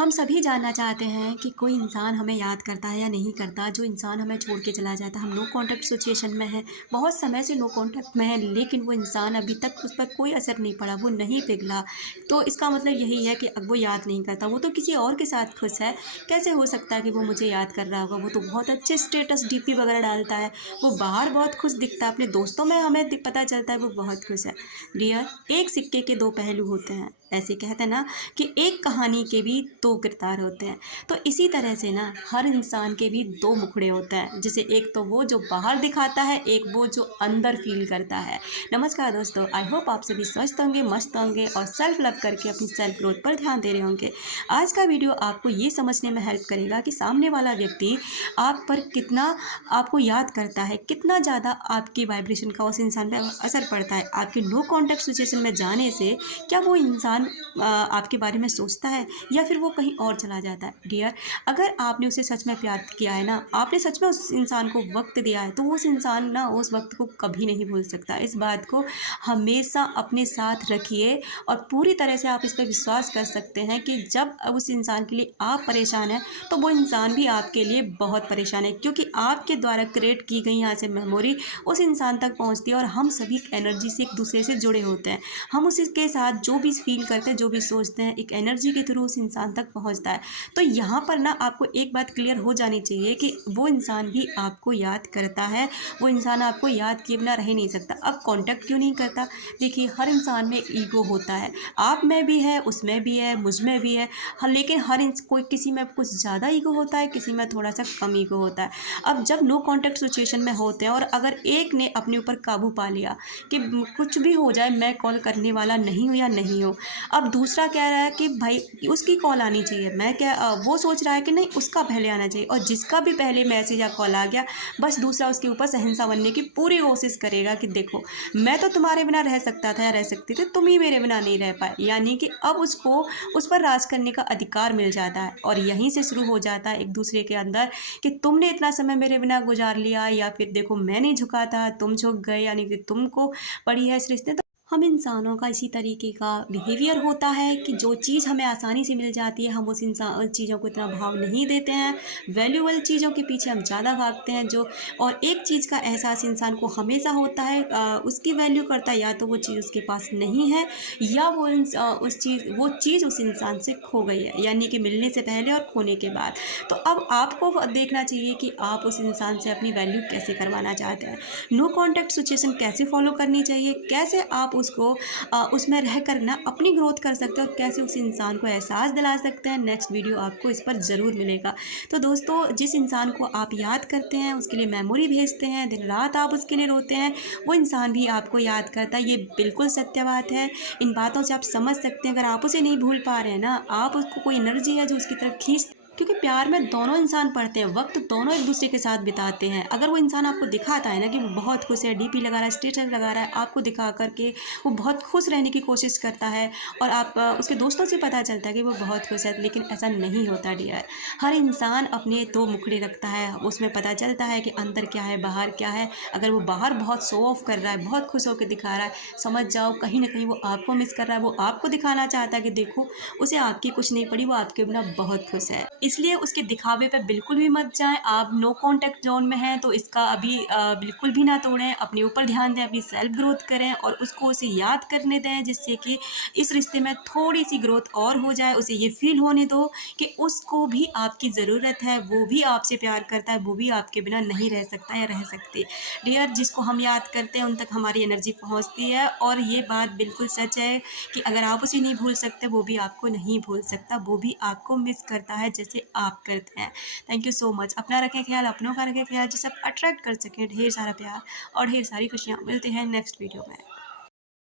हम सभी जानना चाहते हैं कि कोई इंसान हमें याद करता है या नहीं करता। जो इंसान हमें छोड़ के चला जाता है, हम नो कॉन्टैक्ट सिचुएशन में हैं, बहुत समय से नो कॉन्टैक्ट में हैं, लेकिन वो इंसान अभी तक उस पर कोई असर नहीं पड़ा, वो नहीं पिघला। तो इसका मतलब यही है कि अब वो याद नहीं करता, वो तो किसी और के साथ खुश है। कैसे हो सकता है कि वो मुझे याद कर रहा होगा? वो तो बहुत अच्छे स्टेटस डीपी वगैरह डालता है, वो बाहर बहुत खुश दिखता है, अपने दोस्तों में हमें पता चलता है वो बहुत खुश है। डियर, एक सिक्के के दो पहलू होते हैं, ऐसे कहते हैं ना कि एक कहानी के भी दो किरदार होते हैं। तो इसी तरह से ना हर इंसान के भी दो मुखड़े होते हैं, जैसे एक तो वो जो बाहर दिखाता है, एक वो जो अंदर फील करता है। नमस्कार दोस्तों, आई होप आप सभी स्वस्थ होंगे, मस्त होंगे और सेल्फ लव करके अपनी सेल्फ ग्रोथ पर ध्यान दे रहे होंगे। आज का वीडियो आपको ये समझने में हेल्प करेगा कि सामने वाला व्यक्ति आप पर कितना आपको याद करता है, कितना ज़्यादा आपकी वाइब्रेशन का उस इंसान पर असर पड़ता है। आपके नो कॉन्टैक्ट सिचुएशन में जाने से क्या वो इंसान आपके बारे में सोचता है या फिर वो कहीं और चला जाता है? डियर, अगर आपने उसे सच में प्यार किया है ना, आपने सच में उस इंसान को वक्त दिया है, तो वो उस इंसान ना उस वक्त को कभी नहीं भूल सकता। इस बात को हमेशा अपने साथ रखिए और पूरी तरह से आप इस पर विश्वास कर सकते हैं कि जब उस इंसान के लिए आप परेशान हैं, तो वो इंसान भी आपके लिए बहुत परेशान है, क्योंकि आपके द्वारा क्रिएट की गई यहाँ से मेमोरी उस इंसान तक पहुँचती है और हम सभी एनर्जी से एक दूसरे से जुड़े होते हैं। हम उसी के साथ जो भी फील करते हैं, जो भी सोचते हैं, एक एनर्जी के थ्रू उस इंसान तक पहुंचता है। तो यहाँ पर ना आपको एक बात क्लियर हो जानी चाहिए कि वो इंसान भी आपको याद करता है, वो इंसान आपको याद किए बिना रह ही नहीं सकता। अब कांटेक्ट क्यों नहीं करता? देखिए, हर इंसान में ईगो होता है, आप में भी है, उसमें भी है, मुझ में भी है। हाँ, लेकिन कोई किसी में कुछ ज़्यादा ईगो होता है, किसी में थोड़ा सा कम ईगो होता है। अब जब नो कॉन्टैक्ट सिचुएशन में होते हैं और अगर एक ने अपने ऊपर काबू पा लिया कि कुछ भी हो जाए, मैं कॉल करने वाला नहीं हूँ या नहीं हूँ। अब दूसरा कह रहा है कि भाई उसकी कॉल आनी चाहिए, मैं क्या वो सोच रहा है कि नहीं उसका पहले आना चाहिए, और जिसका भी पहले मैसेज या कॉल आ गया, बस दूसरा उसके ऊपर शहंशाह बनने की पूरी कोशिश करेगा कि देखो, मैं तो तुम्हारे बिना रह सकता था या रह सकती थी, तुम ही मेरे बिना नहीं रह पाए। यानी कि अब उसको उस पर राज करने का अधिकार मिल जाता है और यहीं से शुरू हो जाता है एक दूसरे के अंदर कि तुमने इतना समय मेरे बिना गुजार लिया, या फिर देखो मैं नहीं झुका था, तुम झुक गए, यानी कि तुमको पड़ी है इस रिश्ते। हम इंसानों का इसी तरीके का बिहेवियर होता है कि जो चीज़ हमें आसानी से मिल जाती है, हम उस चीज़ों को इतना भाव नहीं देते हैं। वैल्यूएबल चीज़ों के पीछे हम ज़्यादा भागते हैं। जो और एक चीज़ का एहसास इंसान को हमेशा होता है, उसकी वैल्यू करता है, या तो वो चीज़ उसके पास नहीं है, या वो चीज़ उस इंसान से खो गई है, यानी कि मिलने से पहले और खोने के बाद। तो अब आपको देखना चाहिए कि आप उस इंसान से अपनी वैल्यू कैसे करवाना चाहते हैं, नो कॉन्टैक्ट सिचुएशन कैसे फॉलो करनी चाहिए, कैसे आप उसको उसमें रह कर ना अपनी ग्रोथ कर सकते हैं, और कैसे उस इंसान को एहसास दिला सकते हैं। नेक्स्ट वीडियो आपको इस पर ज़रूर मिलेगा। तो दोस्तों, जिस इंसान को आप याद करते हैं, उसके लिए मेमोरी भेजते हैं, दिन रात आप उसके लिए रोते हैं, वो इंसान भी आपको याद करता है। ये बिल्कुल सत्य बात है। इन बातों से आप समझ सकते हैं, अगर आप उसे नहीं भूल पा रहे हैं ना, आप उसको कोई एनर्जी है जो उसकी तरफ खींच, क्योंकि प्यार में दोनों इंसान पड़ते हैं, वक्त दोनों एक दूसरे के साथ बिताते हैं। अगर वो इंसान आपको दिखाता है ना कि वो बहुत खुश है, डीपी लगा रहा है, स्टेटस लगा रहा है, आपको दिखा करके वो बहुत खुश रहने की कोशिश करता है, और आप उसके दोस्तों से पता चलता है कि वो बहुत खुश है, लेकिन ऐसा नहीं होता डियर। हर इंसान अपने दो मुखड़े रखता है, उसमें पता चलता है कि अंदर क्या है, बाहर क्या है। अगर वो बाहर बहुत शो ऑफ कर रहा है, बहुत खुश होकर दिखा रहा है, समझ जाओ कहीं ना कहीं वो आपको मिस कर रहा है, वो आपको दिखाना चाहता है कि देखो, उसे आपकी कुछ नहीं पड़ी, वो आपके बिना बहुत खुश है। इसलिए उसके दिखावे पे बिल्कुल भी मत जाएं। आप नो कॉन्टैक्ट जोन में हैं, तो इसका अभी बिल्कुल भी ना तोड़ें, अपने ऊपर ध्यान दें, अपनी सेल्फ ग्रोथ करें और उसको उसे याद करने दें, जिससे कि इस रिश्ते में थोड़ी सी ग्रोथ और हो जाए। उसे ये फील होने दो कि उसको भी आपकी ज़रूरत है, वो भी आपसे प्यार करता है, वो भी आपके बिना नहीं रह सकता या रह सकती। डियर, जिसको हम याद करते हैं उन तक हमारी एनर्जी पहुंचती है, और ये बात बिल्कुल सच है कि अगर आप उसे नहीं भूल सकते, वो भी आपको नहीं भूल सकता, वो भी आपको मिस करता है जैसे आप करते हैं। Thank you so much. अपना रखें ख्याल, अपनों का रखें ख्याल, जिसे आप अट्रैक्ट कर सकें ढेर सारा प्यार और ढेर सारी खुशियाँ। मिलते हैं नेक्स्ट वीडियो में।